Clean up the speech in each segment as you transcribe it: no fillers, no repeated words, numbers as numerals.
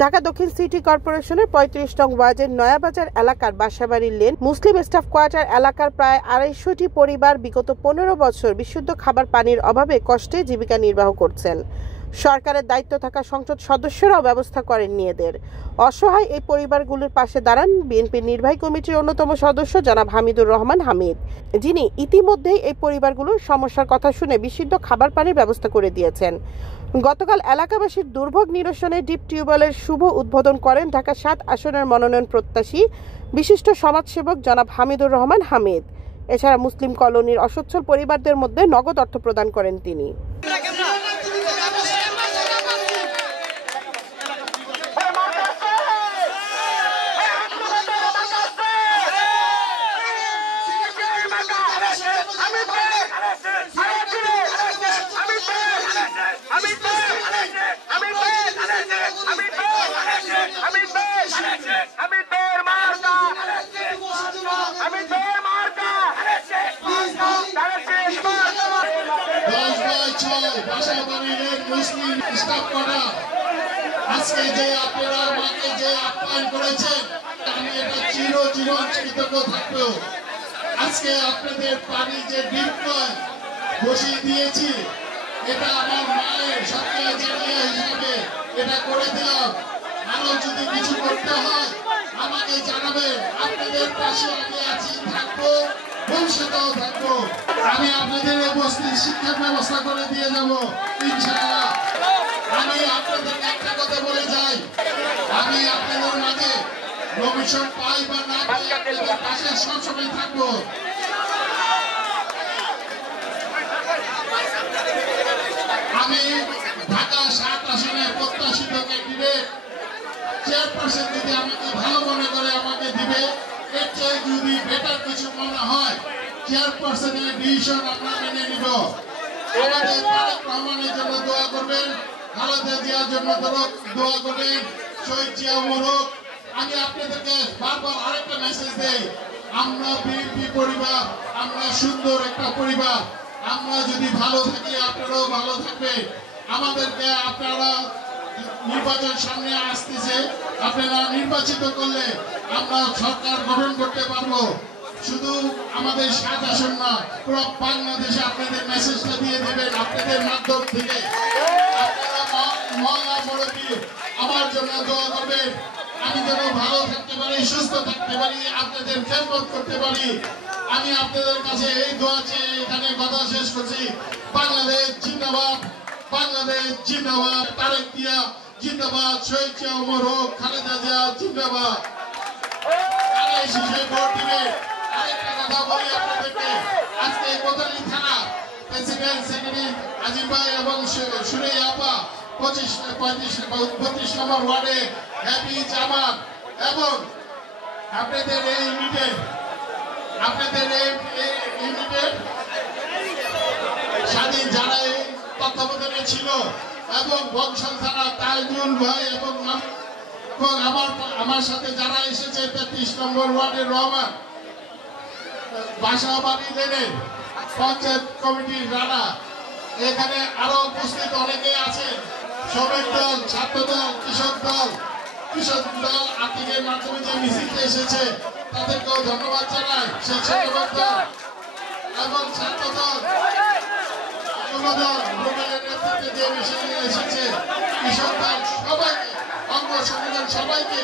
ঢাকা দক্ষিণ সিটি কর্পোরেশনের ৩৫ নং ওয়ার্ডের নয়াবাজার এলাকার বাসাবাড়ির লেন মুসলিম স্টাফ কোয়ার্টার এলাকার প্রায় ২৫০টি পরিবার বিগত ১৫ বছর বিশুদ্ধ খাবার পানির অভাবে কষ্টে জীবিকা নির্বাহ করছেন। সরকারের দায়িত্ব থাকা সংসদ সদস্যরাও ব্যবস্থা করেননি এদের। অসহায় এই পরিবারগুলোর পাশে দাঁড়ান বিএনপির নির্বাহী কমিটির অন্যতম সদস্য জনাব হামিদুর রহমান হামিদ, যিনি ইতিমধ্যেই এই পরিবারগুলোর সমস্যার কথা শুনে বিশুদ্ধ খাবার পানির ব্যবস্থা করে দিয়েছেন। গতকাল এলাকাবাসীর দুর্ভোগ নিরসনে ডিপ টিউবওয়েলের শুভ উদ্বোধন করেন ঢাকা ৭ আসনের মনোনয়ন প্রত্যাশী বিশিষ্ট সমাজসেবক জনাব হামিদুর রহমান হামিদ। এছাড়া মুসলিম কলোনির অসচ্ছল পরিবারদের মধ্যে নগদ অর্থ প্রদান করেন তিনি। মুসলিম স্টাফ করা আজকে যে আপনারা আমাকে যে আপ্যায়ন করেছেন, আমি এটা চিরজীবন কৃতজ্ঞ থাকবো। আজকে আপনাদের পানি যে ডিপ কল বসিয়ে দিয়েছি, এটা আমার মায়ের সরকারি জানিয়া হিসাবে এটা করে দিলাম। আরো যদি কিছু করতে হয় আমাকে জানাবেন, আপনাদের পাশে আমি আছি, থাকবো, ভবিষ্যতেও থাকবো। আমি আপনাদের উপস্থিত শিক্ষার ব্যবস্থা করে দিয়ে যাবো ইনশাআল্লাহ। আমি আপনাদেরকে একটা কথা বলে যাই, আমি আপনাদের মাঝে ভবিষ্যৎ পাই বা না পাই আপনাদের পাশে সবসময় থাকবো। আমি ঢাকা ৭ আসনের প্রত্যাশিত ক্যান্ডিডেট, চেয়ারপারসন যদি আমাকে ভালো মনে করে আমাকে দিবে, এর চেয়ে যদি বেটার কিছু মনে হয় চেয়ারপারসনের ডিসিশন আমরা মেনে নিব। আমাদের তারেক রহমানের জন্য দোয়া করবেন, খালেদা জিয়ার জন্য দোয়া করবেন, শহীদ জিয়া মরুক। আমি আপনাদেরকে বারবার আরেকটা মেসেজ দেই, আমরা বিএনপি পরিবার, আমরা সুন্দর একটা পরিবার। আমরা যদি ভালো থাকি আপনারাও ভালো থাকবে। আমাদেরকে আপনারা নির্বাচন সামনে আসতেছে, আপনারা নির্বাচিত করলে আমরা সরকার গঠন করতে পারবো। শুধু আমাদের ৭ আসন না, পুরো বাংলাদেশে আপনাদের মেসেজটা দিয়ে দেবেন আপনাদের মাধ্যম থেকে। আপনারা মহল্লা মুরব্বী আমার জন্য দোয়া করবেন, আমি যেন ভালো থাকতে পারি, সুস্থ থাকতে পারি, আপনাদের খেদমত করতে পারি। আমি আপনাদের কাছে এই দোয়া চেয়ে এখানে কথা শেষ করছি। বাংলাদেশ জিন্দাবাদ, বাংলাদেশ জিন্দাবাদ, তারেক জিয়া জিন্দাবাদ, শহীদ জিয়া অমর হোক, খালেদা জিয়া জিন্দাবাদ। ভোট দিবে। আরেকটা কথা বলি আপনাদেরকে, আজকে কোতোয়ালি থানা প্রেসিডেন্ট সেক্রেটারি আজিম ভাই এবং সুরেই আপা 32 নম্বর ওয়ার্ডে হ্যাপি জামাত এবং আপনাদের এই ইউনিটের স্বাধীন যারা এই তত্ত্বাবধানে ছিল এবং বংশাল থানা তাইজুল ভাই এবং আমার সাথে যারা এসেছে 33 নম্বর ওয়ার্ডের রহমান, বাসাবাড়ি লেনের পঞ্চায়েত কমিটির রানা, এখানে আরো উপস্থিত অনেকে আছেন, শ্রমিক দল, ছাত্র দল, কৃষক দল আর্থিকের মাধ্যমে যে মিছিলতে এসেছে তাদেরকেও ধন্যবাদ জানাই। স্বেচ্ছাসেবক দল এবং ছাত্র দল, যুব দল, নেতৃত্বে যে মিছিলে এসেছে, কৃষক দল, সবাইকে, অঙ্গ সংগঠন সবাইকে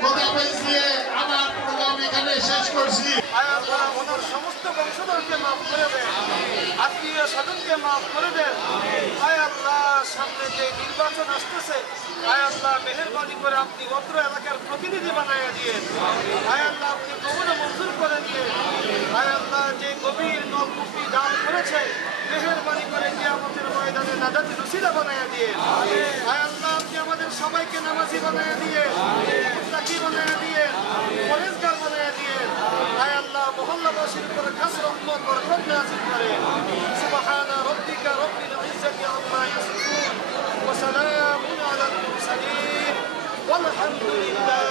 খোদাফেজ দিয়ে আমার প্রোগ্রাম এখানে শেষ করছি। সমস্ত বংশধরকে মাফ করে দেন, আত্মীয় স্বজনকে মাফ করে দেন। আয় আল্লাহ, সামনে যে নির্বাচন আসতেছে, আয় আল্লাহ মেহেরবানি করে আপনি অত্র এলাকার প্রতিনিধি বানাইয়া দিয়ে, আয় আল্লাহ আপনি কবুলে মঞ্জুর করে দিয়ে, আয় আল্লাহ যে গভীর নলকূপটি দান করেছে মেহেরবানি করে কিয়ামতের ময়দানে নাজাতের উসিলা বানাইয়া দিয়ে, আয় আল্লাহ আপনি আমাদের সবাইকে নামাজি বানাইয়া দিয়ে, মুত্তাকি বানাইয়া দিয়ে, পরেজগার বানাইয়া দিয়ে, আয় আল্লাহ মহল্লাবাসীর উপর খাস রহমত বরকত নাযিল করে। সুবহানা রাব্বিকা রাব্বিল ইজ্জাতি আম্মা ইয়াসিফুন ওয়া সালামুন আলাল মুরসালিন ওয়ালহামদুলিল্লাহ।